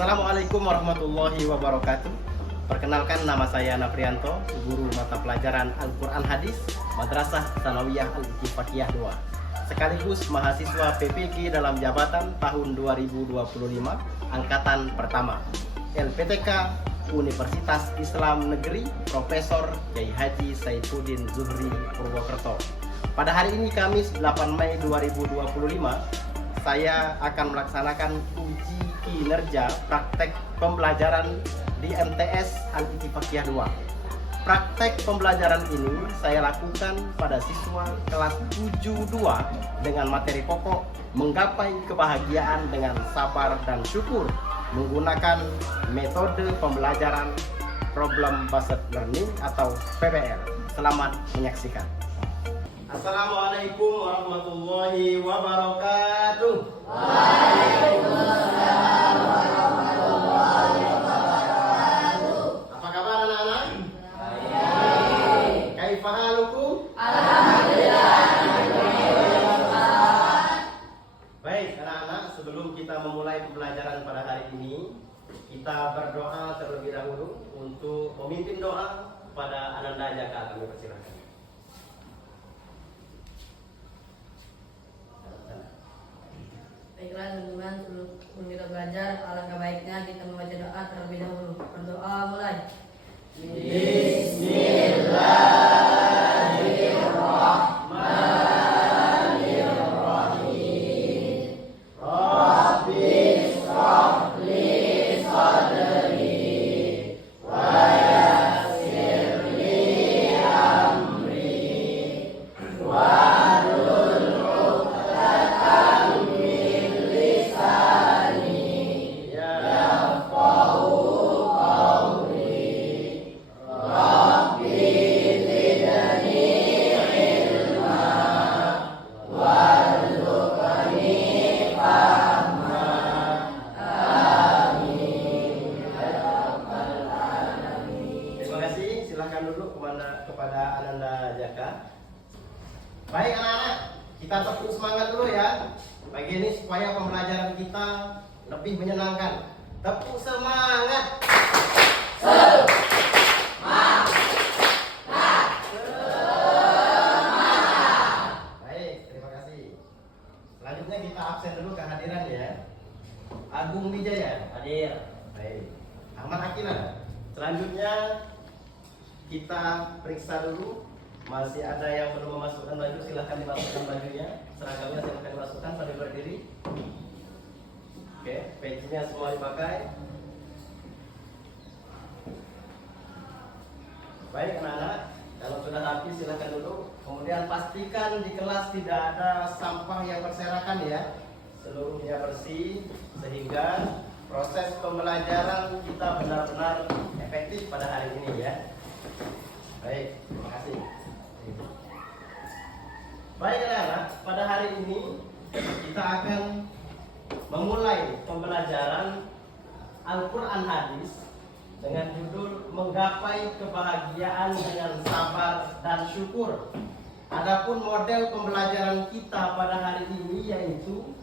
Assalamualaikum warahmatullahi wabarakatuh. Perkenalkan, nama saya Naprianto, guru mata pelajaran Al-Quran Hadis Madrasah Tsanawiyah Al-Ittifaqiyah 2, sekaligus mahasiswa PPG dalam jabatan tahun 2025 angkatan pertama LPTK Universitas Islam Negeri Profesor Kyai Haji Saifuddin Zuhri Purwokerto. Pada hari ini Kamis 8 Mei 2025, saya akan melaksanakan uji kinerja praktek pembelajaran di MTS Al-Ittifaqiyah 2. Praktek pembelajaran ini saya lakukan pada siswa kelas 7-2 dengan materi pokok menggapai kebahagiaan dengan sabar dan syukur menggunakan metode pembelajaran Problem Based Learning atau PBL. Selamat menyaksikan. Assalamualaikum warahmatullahi wabarakatuh. Waalaikumsalam warahmatullahi wabarakatuh. Apa kabar anak-anak? Baik. Kaifa halukum? Alhamdulillah. Baik anak-anak, sebelum kita memulai pembelajaran pada hari ini, kita berdoa terlebih dahulu. Untuk memimpin doa pada Ananda Jaka, kami persilakan. Baiklah teman-teman, sebelum kita belajar, alangkah baiknya kita membaca doa terlebih dahulu. Berdoa mulai. Bismillahirrahmanirrahim. Rabbi shrah li sadri wa yassir li amri wahlul 'uqdatam min lisani yafqahu qawli. Rabbi zidni ilma warzuqni fahma. Amin ya rabbal alamin. Terima kasih. Silahkan duduk kepada Ananda Jaka. Baik anak-anak, kita tepuk semangat dulu ya. Pagi ini supaya pembelajaran kita lebih menyenangkan. Tepuk semangat. Baik, terima kasih. Selanjutnya kita absen dulu kehadiran ya. Agung Wijaya hadir. Baik. Ahmad Akila. Selanjutnya kita periksa dulu. Masih ada yang belum memasukkan baju, silahkan dimasukkan bajunya. Seragamnya silahkan dimasukkan pada berdiri. Oke, pecinya semua dipakai. Baik anak-anak, kalau sudah rapi silahkan duduk. Kemudian pastikan di kelas tidak ada sampah yang berserakan ya. Seluruhnya bersih sehingga proses pembelajaran kita benar-benar efektif pada hari ini ya. Baik, terima kasih. Baik anak-anak, pada hari ini kita akan memulai pembelajaran Al-Quran Hadis dengan judul Menggapai Kebahagiaan dengan Sabar dan Syukur. Adapun model pembelajaran kita pada hari ini yaitu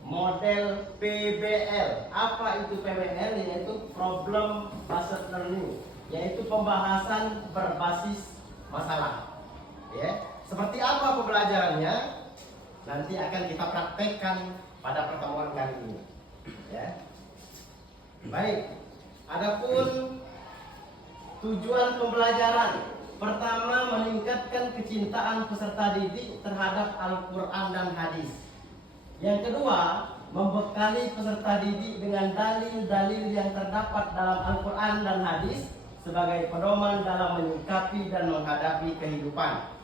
model PBL. Apa itu PBL? Yaitu Problem Based Learning, yaitu pembahasan berbasis masalah. Ya, seperti apa pembelajarannya? Nanti akan kita praktekkan pada pertemuan kali ini. Ya. Baik. Adapun tujuan pembelajaran, pertama meningkatkan kecintaan peserta didik terhadap Al-Quran dan Hadis. Yang kedua, membekali peserta didik dengan dalil-dalil yang terdapat dalam Al-Quran dan Hadis sebagai pedoman dalam menyikapi dan menghadapi kehidupan.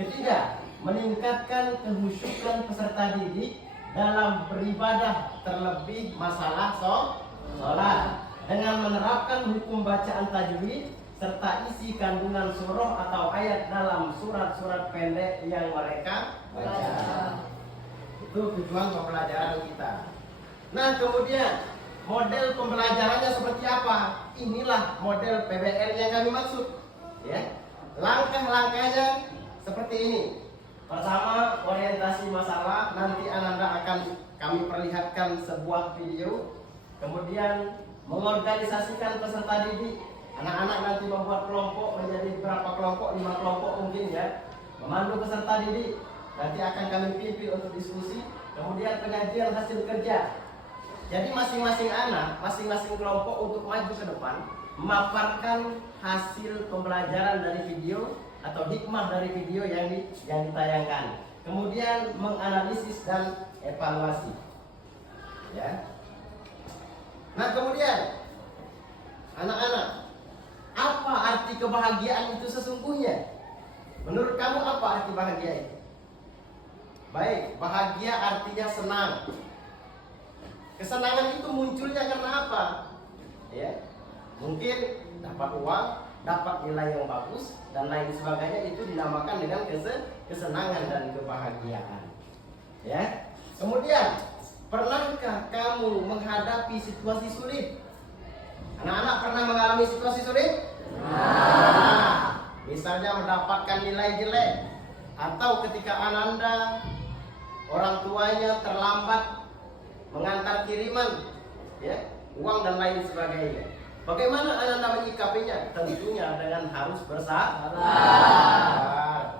Ketiga, meningkatkan kehusyukan peserta didik dalam beribadah, terlebih masalah sholat, dengan menerapkan hukum bacaan tajwid serta isi kandungan surah atau ayat dalam surat-surat pendek yang mereka baca. Itu tujuan pembelajaran kita. Nah, kemudian model pembelajarannya seperti apa? Inilah model PBL yang kami maksud. Ya, langkah-langkahnya seperti ini. Pertama, orientasi masalah. Nanti Ananda akan kami perlihatkan sebuah video. Kemudian kemudian mengorganisasikan peserta didik. Anak-anak nanti membuat kelompok menjadi berapa kelompok, 5 kelompok mungkin ya. Memandu peserta didik, nanti akan kami pimpin untuk diskusi. Kemudian penyajian hasil kerja. Jadi masing-masing anak, masing-masing kelompok untuk maju ke depan memaparkan hasil pembelajaran dari video atau hikmah dari video yang ditayangkan. Kemudian menganalisis dan evaluasi. Ya. Nah, kemudian anak-anak, apa arti kebahagiaan itu sesungguhnya? Menurut kamu apa arti bahagia itu? Baik, bahagia artinya senang. Kesenangan itu munculnya karena apa? Ya, mungkin dapat uang, dapat nilai yang bagus, dan lain sebagainya, itu dinamakan dengan kesenangan dan kebahagiaan. Ya. Kemudian, pernahkah kamu menghadapi situasi sulit? Anak-anak pernah mengalami situasi sulit? Nah, misalnya mendapatkan nilai jelek, atau ketika Ananda orang tuanya terlambat mengantar kiriman, ya, uang dan lain sebagainya. Bagaimana Ananda menyikapinya? Tentunya dengan harus bersabar.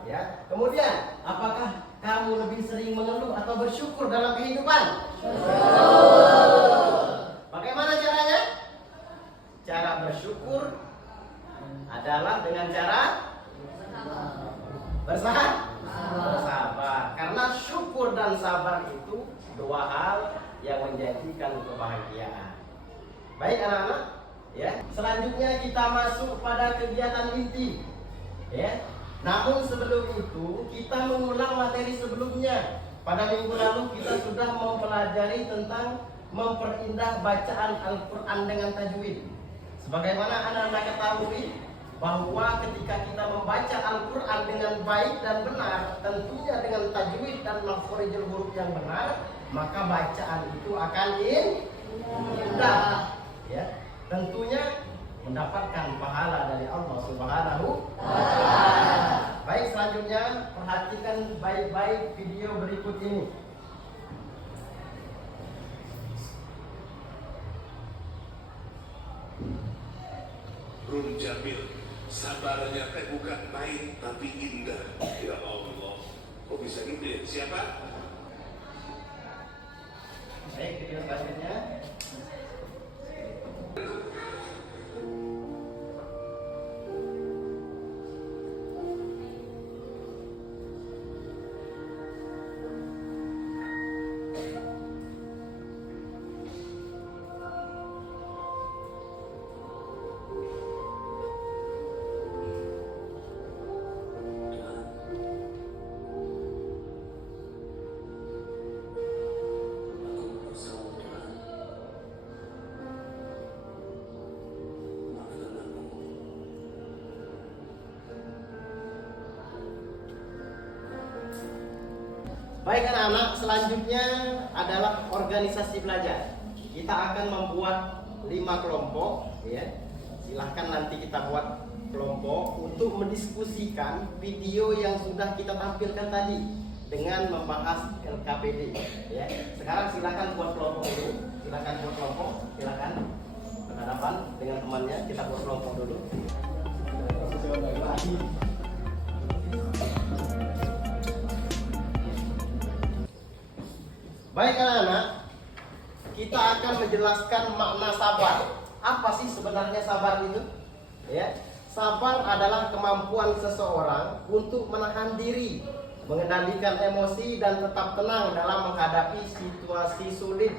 Ya. Kemudian, apakah kamu lebih sering mengeluh atau bersyukur dalam kehidupan? Bagaimana caranya? Cara bersyukur adalah dengan cara bersabar. Karena syukur dan sabar itu dua hal yang menjanjikan kebahagiaan. Baik anak-anak, ya. Selanjutnya kita masuk pada kegiatan inti. Ya. Namun sebelum itu kita mengulang materi sebelumnya. Pada minggu lalu kita sudah mempelajari tentang memperindah bacaan Al-Quran dengan tajwid. Sebagaimana anak-anak ketahui bahwa ketika kita membaca Al-Quran dengan baik dan benar, tentunya dengan tajwid dan makhorijul huruf yang benar, maka bacaan itu akan indah. Ya, tentunya mendapatkan pahala dari Allah Subhanahu wa Ta'ala. Baik, selanjutnya perhatikan baik-baik video berikut ini. Rum Jamil, sabarnya teh bukan main tapi indah. Ya Allah, kok bisa gitu ya? Siapa? Baik, video selanjutnya. Baik anak-anak, selanjutnya adalah organisasi belajar. Kita akan membuat 5 kelompok, ya. Silahkan nanti kita buat kelompok untuk mendiskusikan video yang sudah kita tampilkan tadi dengan membahas LKPD. Ya. Sekarang silahkan buat kelompok dulu. Silahkan buat kelompok. Silahkan berhadapan dengan temannya. Kita buat kelompok dulu. Baik anak-anak, kita akan menjelaskan makna sabar. Apa sih sebenarnya sabar itu? Ya, sabar adalah kemampuan seseorang untuk menahan diri, mengendalikan emosi dan tetap tenang dalam menghadapi situasi sulit,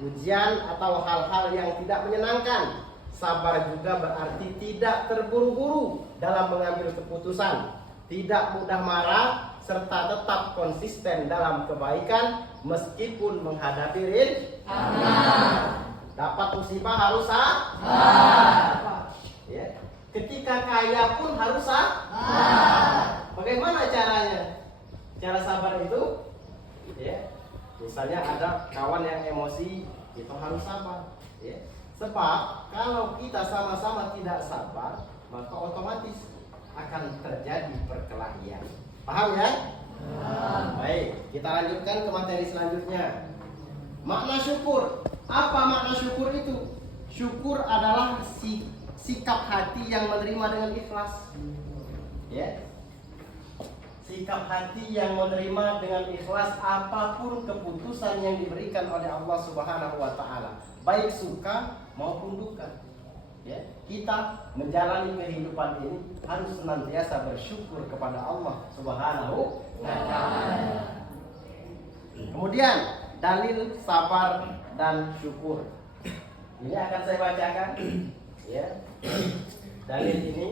ujian atau hal-hal yang tidak menyenangkan. Sabar juga berarti tidak terburu-buru dalam mengambil keputusan, tidak mudah marah, serta tetap konsisten dalam kebaikan meskipun menghadapi rintangan. Dapat musibah harus sabar. Ya. Ketika kaya pun harus sabar. Bagaimana caranya? Cara sabar itu, ya. Misalnya ada kawan yang emosi, itu harus sabar. Ya. Sebab kalau kita sama-sama tidak sabar, maka otomatis akan terjadi perkelahian. Paham ya? Baik, kita lanjutkan ke materi selanjutnya. Makna syukur. Apa makna syukur itu? Syukur adalah sikap hati yang menerima dengan ikhlas. Ya. Sikap hati yang menerima dengan ikhlas apapun keputusan yang diberikan oleh Allah Subhanahu wa taala, baik suka maupun duka. Ya, kita menjalani kehidupan ini harus senantiasa bersyukur kepada Allah Subhanahu wa taala. Kemudian dalil sabar dan syukur. Ini akan saya bacakan. Ya. Dalil ini,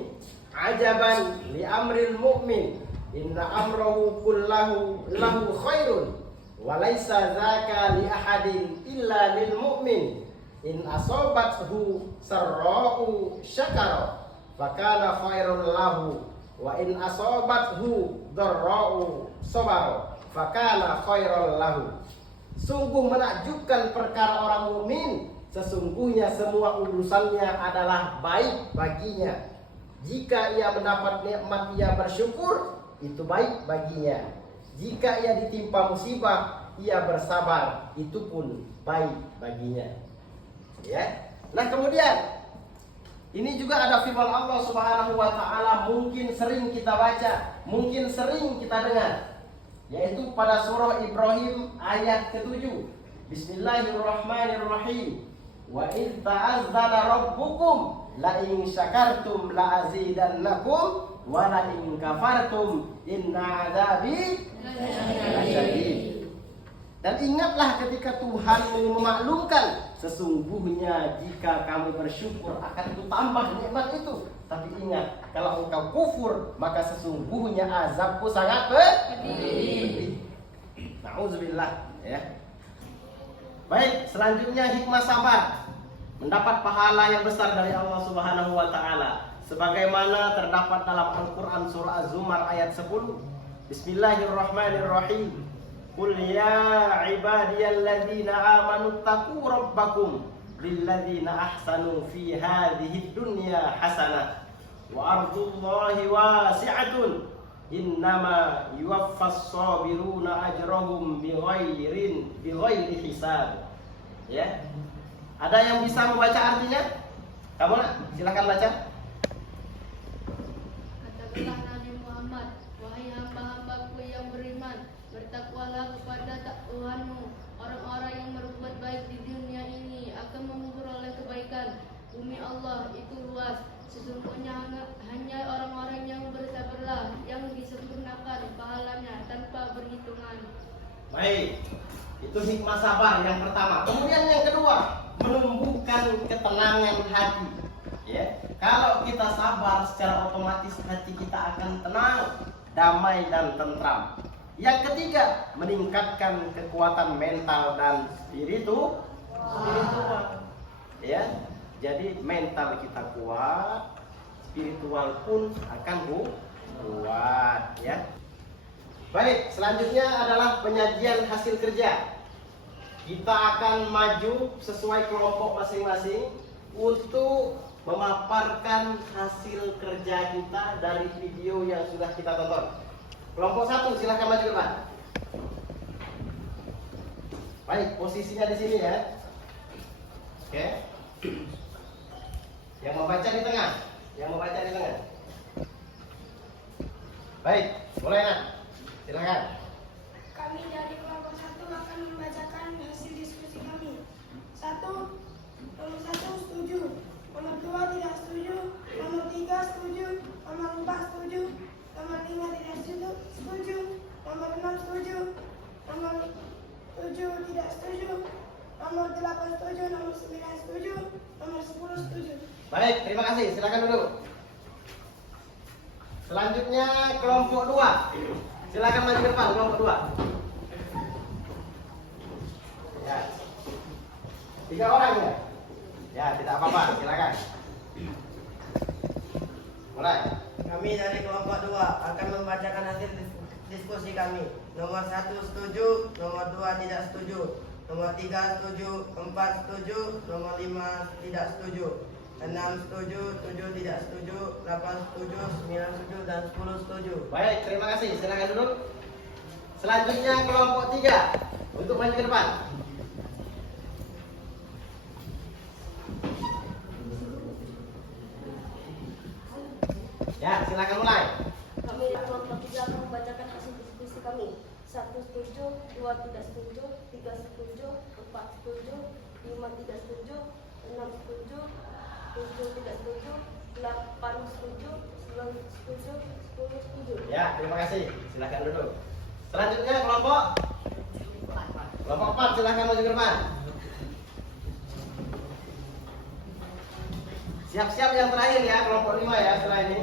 ajaban li amril mu'min, inna amrahu kullahu lahu khairun wa laisa dzaka li ahadin illa lil mu'min in asabathu sarra'u syakara fakana khairun lahu wa in asabathu dharra'u sabara fakana khairun lahu. Sungguh menakjubkan perkara orang mukmin, sesungguhnya semua urusannya adalah baik baginya. Jika ia mendapat nikmat ia bersyukur, itu baik baginya. Jika ia ditimpa musibah, ia bersabar, itu pun baik baginya. Ya. Nah, kemudian ini juga ada firman Allah Subhanahu wa taala, mungkin sering kita baca, mungkin sering kita dengar, yaitu pada surah Ibrahim ayat ke-7. Bismillahirrahmanirrahim. Wa idz ta'azzana rabbukum la in syakartum la azidannakum wa la in kafartum inna adzabi lasyadid. Dan ingatlah ketika Tuhan memaklumkan, sesungguhnya jika kamu bersyukur akan tambah nikmat itu. Tapi ingat, kalau engkau kufur, maka sesungguhnya azabku sangat pedih. Nauzubillah, ya. Baik, selanjutnya hikmah sabar. Mendapat pahala yang besar dari Allah Subhanahu wa taala, sebagaimana terdapat dalam Al-Qur'an surah Az-Zumar ayat 10. Bismillahirrahmanirrahim. Qul ya ibadiyalladzina amanu taqu rabbakum lilladzina ahsanu fi hadhihi dunya hasanah wa ardullahi wasi'atun innama yuwaffas sabiruna ajrahum bighairi hisab. Ya. Ada yang bisa membaca artinya? Kamu nak? Silakan baca. Katakanlah Nabi Muhammad, wahai hamba-hambaku yang beriman, bertakwalah kepada Tuhanmu. Orang-orang yang berbuat baik di dunia ini akan memperoleh kebaikan. Bumi Allah itu luas. Sesungguhnya hanya orang-orang yang bersabarlah yang disempurnakan pahalanya tanpa berhitungan. Baik, itu hikmah sabar yang pertama. Kemudian yang kedua, menumbuhkan ketenangan hati. Ya, kalau kita sabar, secara otomatis hati kita akan tenang, damai dan tentram. Yang ketiga, meningkatkan kekuatan mental dan spiritual. Ya, jadi mental kita kuat, spiritual pun akan kuat. Ya. Baik, selanjutnya adalah penyajian hasil kerja. Kita akan maju sesuai kelompok masing-masing untuk memaparkan hasil kerja kita dari video yang sudah kita tonton. Kelompok 1 silahkan maju ke depan. Baik, posisinya di sini ya. Oke. Yang membaca di tengah. Yang membaca di tengah. Baik, mulai nak. Silakan. Kami dari kelompok 1 akan membacakan hasil diskusi kami. Nomor 1 setuju, nomor 2 tidak setuju, nomor 3 setuju, nomor 4 setuju, nomor 5 tidak setuju, nomor 6 setuju, nomor 7 tidak setuju, nomor 8 setuju, nomor 9 setuju, nomor 10 setuju. Baik, terima kasih. Silakan duduk. Selanjutnya kelompok 2. Silakan maju ke depan, kelompok 2. Ya. 3 orang ya? Ya, tidak apa-apa, silakan. Mulai. Kami dari kelompok 2 akan membacakan hasil diskusi kami. Nomor 1 setuju, nomor 2 tidak setuju, nomor 3 setuju, 4 setuju, nomor 5 tidak setuju, 6 setuju, 7 tidak setuju, 8 setuju, 9 setuju, dan 10 setuju. Baik, terima kasih. Silakan duduk. Selanjutnya kelompok 3 untuk maju ke depan. Ya, silakan mulai. Kami dari kelompok 3 akan membacakan hasil diskusi kami. 1 setuju, 2 tidak setuju, 3 setuju, 4 setuju, 5 tidak setuju, 6 setuju, 7 tidak setuju, 8 setuju, 9 setuju, 10 setuju. Ya, terima kasih. Silakan duduk. Selanjutnya kelompok 4, silakan maju ke depan. Siap-siap yang terakhir ya, kelompok 5 ya setelah ini.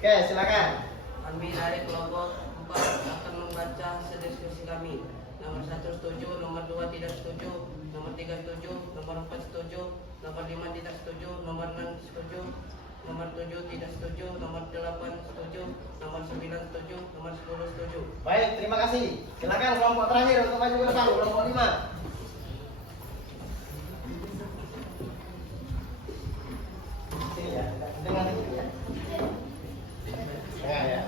Oke, silakan. Kami dari kelompok 4 akan membaca hasil diskusi kami. Nomor 1 setuju, nomor 2 tidak setuju, nomor 3 setuju, nomor 4 setuju, nomor 5 tidak setuju, nomor 6 setuju, nomor 7 tidak setuju, nomor 8 setuju, nomor 9 setuju, nomor 10 setuju. Baik, terima kasih. Silakan kelompok terakhir untuk maju ke depan, kelompok 5. Sini ya, dengar ini ya. Ya.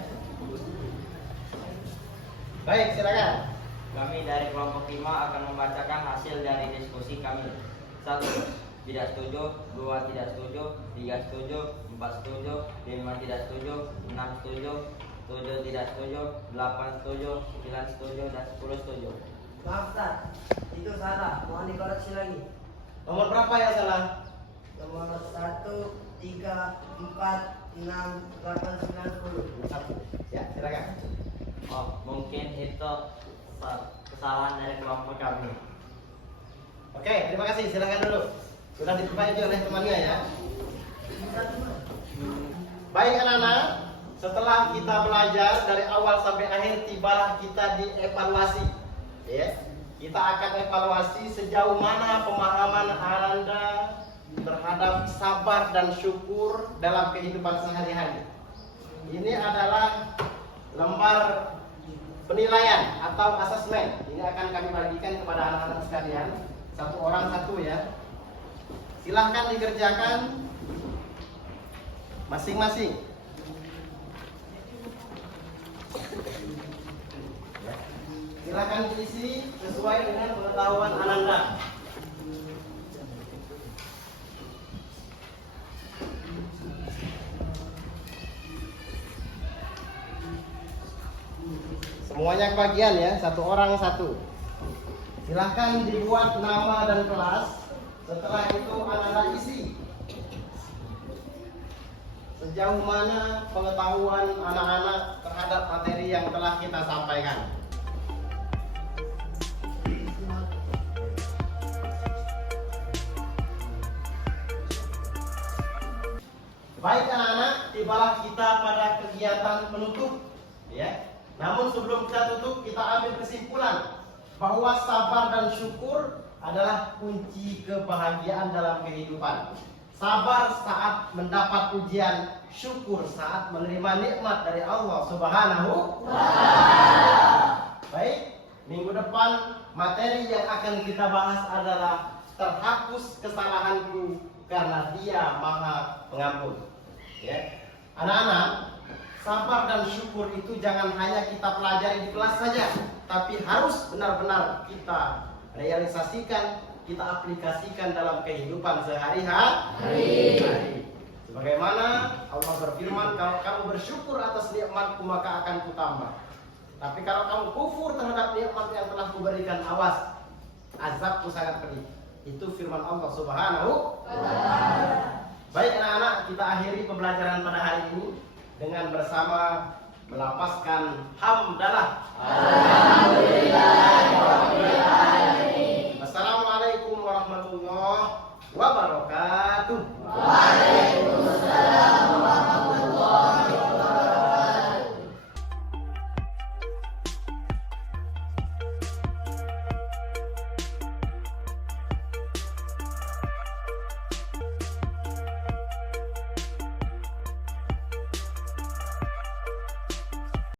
Baik, silakan. Kami dari kelompok 5 akan membacakan hasil dari diskusi kami. 1 tidak setuju, 2 tidak setuju, 3 setuju, 4 setuju, 5 tidak setuju, 6 setuju, 7 tidak setuju, 8 setuju, 9 setuju, dan 10 setuju. Maaf Ustaz, itu salah. Mohon dikoreksi lagi. Nomor berapa yang salah? Nomor 1, 3, 4, 6, 8, 9, 10. 1. Ya, silakan. Oh, mungkin itu kesalahan dari kelompok kami. Oke, terima kasih. Silakan dulu. Sudah diperbaiki oleh temannya ya. Baik anak-anak, setelah kita belajar dari awal sampai akhir, tibalah kita dievaluasi. Ya, kita akan evaluasi sejauh mana pemahaman Anda terhadap sabar dan syukur dalam kehidupan sehari-hari. Ini adalah lembar penilaian atau asesmen. Ini akan kami bagikan kepada anak-anak sekalian, satu orang satu ya. Silahkan dikerjakan masing-masing. Ya. Silahkan diisi sesuai dengan pengetahuan Anda. Semuanya kebagian ya, satu orang satu. Silahkan dibuat nama dan kelas. Setelah itu anak-anak isi sejauh mana pengetahuan anak-anak terhadap materi yang telah kita sampaikan. Baik anak-anak, tibalah kita pada kegiatan penutup ya. Namun sebelum kita tutup, kita ambil kesimpulan bahwa sabar dan syukur adalah kunci kebahagiaan dalam kehidupan. Sabar saat mendapat ujian, syukur saat menerima nikmat dari Allah Subhanahu wa Ta'ala. Baik, minggu depan materi yang akan kita bahas adalah terhapus kesalahanku karena Dia Maha Pengampun. Ya. Anak-anak, sabar dan syukur itu jangan hanya kita pelajari di kelas saja, tapi harus benar-benar kita realisasikan, kita aplikasikan dalam kehidupan sehari-hari. Sebagaimana Allah berfirman, kalau kamu bersyukur atas nikmatku maka akan kutambah. Tapi kalau kamu kufur terhadap nikmat yang telah kuberikan, awas, azabku sangat pedih. Itu firman Allah Subhanahu wa Ta'ala. Baik anak-anak, kita akhiri pembelajaran pada hari ini dengan bersama melapaskan hamdalah. Alhamdulillah. Assalamualaikum warahmatullahi wabarakatuh.